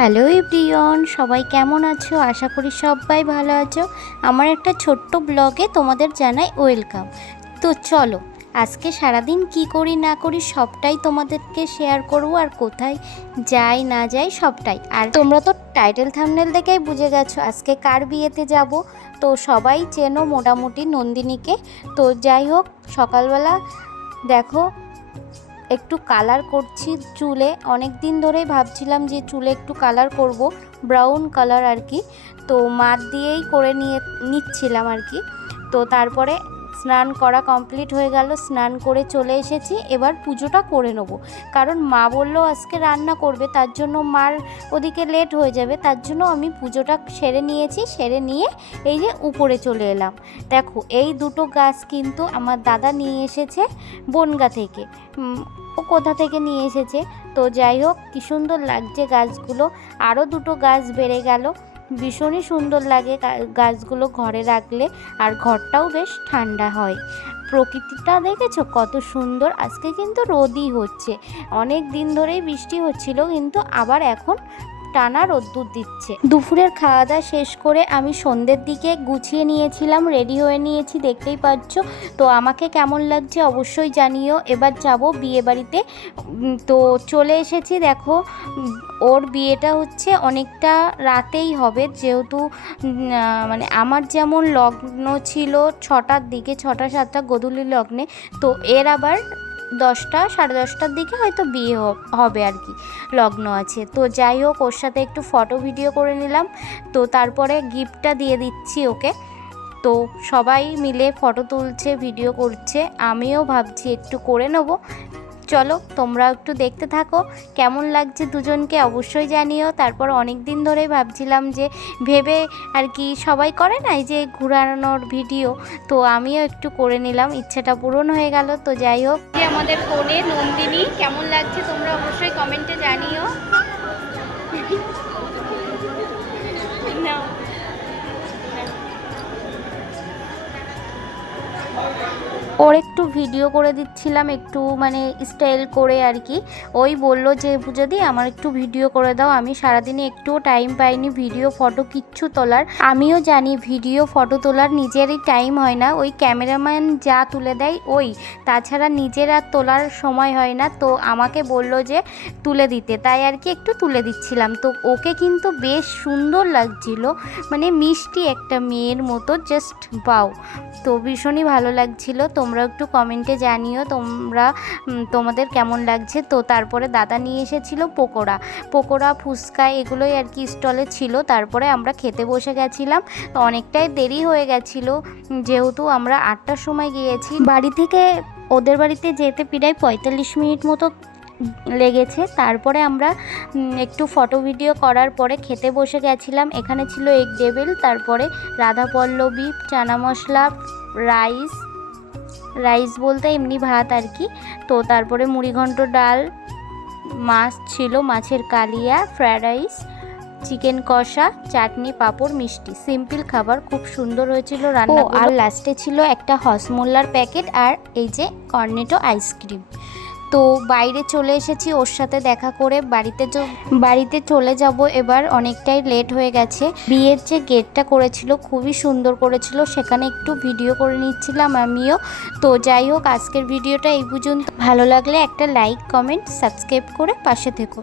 Hello everyone, সবাই কেমন আছো? আশা করি সবাই ভালো আছো। আমার একটা ছোট্ট ব্লগে তোমাদের জানাই ওয়েলকাম। তো চলো আজকে সারাদিন কি করি না করি সবটাই তোমাদেরকে শেয়ার করব, আর কোথায় যাই না যাই সবটাই। আর তোমরা তো টাইটেল থাম্বনেল দেখেই বুঝে গেছো আজকে কার বিয়েতে যাব। তো সবাই চেনো মোটামুটি নন্দিনীকে। তো যাই হোক, সকালবেলা দেখো একটু কালার করছি চুলে। অনেক দিন ধরেই ভাবছিলাম যে চুলে একটু কালার করব, ব্রাউন কালার আর কি। তো মার দিয়েই করে নিচ্ছিলাম আর কি। তো তারপরে স্নান করা কমপ্লিট হয়ে গেল, স্নান করে চলে এসেছি। এবার পুজোটা করে নেব, কারণ মা বললো আজকে রান্না করবে, তার জন্য মার ওদিকে লেট হয়ে যাবে। তার জন্য আমি পুজোটা সেরে নিয়েছি, সেরে নিয়ে এই যে উপরে চলে এলাম। দেখো এই দুটো গাছ কিন্তু আমার দাদা নিয়ে এসেছে বনগা থেকে। ও কোথা থেকে নিয়ে এসেছে। তো যাই হোক, কী সুন্দর লাগছে গাছগুলো। আরও দুটো গাছ বেড়ে গেল, ভীষণই সুন্দর লাগে গাছগুলো ঘরে রাখলে, আর ঘরটাও বেশ ঠান্ডা হয়। প্রকৃতিটা দেখেছো কত সুন্দর। আজকে কিন্তু রোদই হচ্ছে, অনেক দিন ধরেই বৃষ্টি হচ্ছিল, কিন্তু আবার এখন টানা রোদ্দুর দিচ্ছে। দুপুরের খাওয়া দাওয়া শেষ করে আমি সন্ধ্যের দিকে গুছিয়ে নিয়েছিলাম, রেডি হয়ে নিয়েছি, দেখতেই পাচ্ছ। তো আমাকে কেমন লাগছে অবশ্যই জানিও। এবার যাব বিয়ে বাড়িতে। তো চলে এসেছি। দেখো ওর বিয়েটা হচ্ছে অনেকটা রাতেই হবে, যেহেতু মানে আমার যেমন লগ্ন ছিল 6টার দিকে, 6টা 7টা গোধূলি লগ্নে। তো এর আবার 10টা 10:30টার দিকে হয়তো বিয়ে হবে আর কি, লগ্ন আছে। তো যাই হোক, ওর সাথে একটু ফটো ভিডিও করে নিলাম। তো তারপরে গিফটটা দিয়ে দিচ্ছি ওকে। তো সবাই মিলে ফটো তুলছে, ভিডিও করছে, আমিও ভাবছি একটু করে নেব। চলো তোমরা একটু দেখতে থাকো, কেমন লাগছে দুজনকে অবশ্যই জানিও। তারপর অনেক দিন ধরেই ভাবছিলাম যে ভেবে আর কি, সবাই করে না এই যে ঘুরানোর ভিডিও, তো আমিও একটু করে নিলাম, ইচ্ছেটা পূরণ হয়ে গেল। তো যাই হোক, যে আমাদের ফোনে নন্দিনী কেমন লাগছে তোমরা অবশ্যই কমেন্টে জানিও। ওর একটু ভিডিও করে দিচ্ছিলাম, একটু মানে স্টাইল করে আর কি। ওই বললো যে যদি আমার একটু ভিডিও করে দাও। আমি সারাদিনে একটুও টাইম পাইনি ভিডিও ফটো কিচ্ছু তোলার। আমিও জানি ভিডিও ফটো তোলার নিজেরই টাইম হয় না, ওই ক্যামেরাম্যান যা তুলে দেয় ওই, তাছাড়া নিজের আর তোলার সময় হয় না। তো আমাকে বললো যে তুলে দিতে, তাই আর কি একটু তুলে দিচ্ছিলাম। তো ওকে কিন্তু বেশ সুন্দর লাগছিল, মানে মিষ্টি একটা মেয়ের মতো, জাস্ট বাও। তো ভীষণই ভালো লাগছিল। তোমরা একটু কমেন্টে জানিও তোমাদের কেমন লাগছে। তো তারপরে দাদা নিয়ে এসেছিল পকোড়া ফুচকা এগুলোই আর কি স্টলে ছিল। তারপরে আমরা খেতে বসে গেছিলাম। তো অনেকটাই দেরি হয়ে গেছিলো, যেহেতু আমরা 8টার সময় গিয়েছি। বাড়ি থেকে ওদের বাড়িতে যেতে প্রায় 45 মিনিট মতো লেগেছে। তারপরে আমরা একটু ফটো ভিডিও করার পরে খেতে বসে গেছিলাম। এখানে ছিল এগ টেবিল, তারপরে রাধা পল্লবী, চানা মশলা, রাইস বলতে এমনি ভাত আর কি। তো তারপরে মুড়িঘণ্ট, ডাল, মাছ ছিল, মাছের কালিয়া, ফ্রায়েড রাইস, চিকেন কষা, চাটনি, পাঁপড়, মিষ্টি। সিম্পল খাবার, খুব সুন্দর হয়েছিল রান্না। আর লাস্টে ছিল একটা হজমোল্লার প্যাকেট, আর এই যে কর্নেটো আইসক্রিম। তো বাইরে চলে এসেছি ওর সাথে দেখা করে, বাড়িতে চলে যাব এবার। অনেকটাই লেট হয়ে গেছে। বিয়ের যে গেটটা করেছিল খুবই সুন্দর করেছিল, সেখানে একটু ভিডিও করে নিচ্ছিলাম আমিও। তো যাই হোক, আজকের ভিডিওটা এই পর্যন্ত। ভালো লাগলে একটা লাইক, কমেন্ট, সাবস্ক্রাইব করে পাশে থেকো।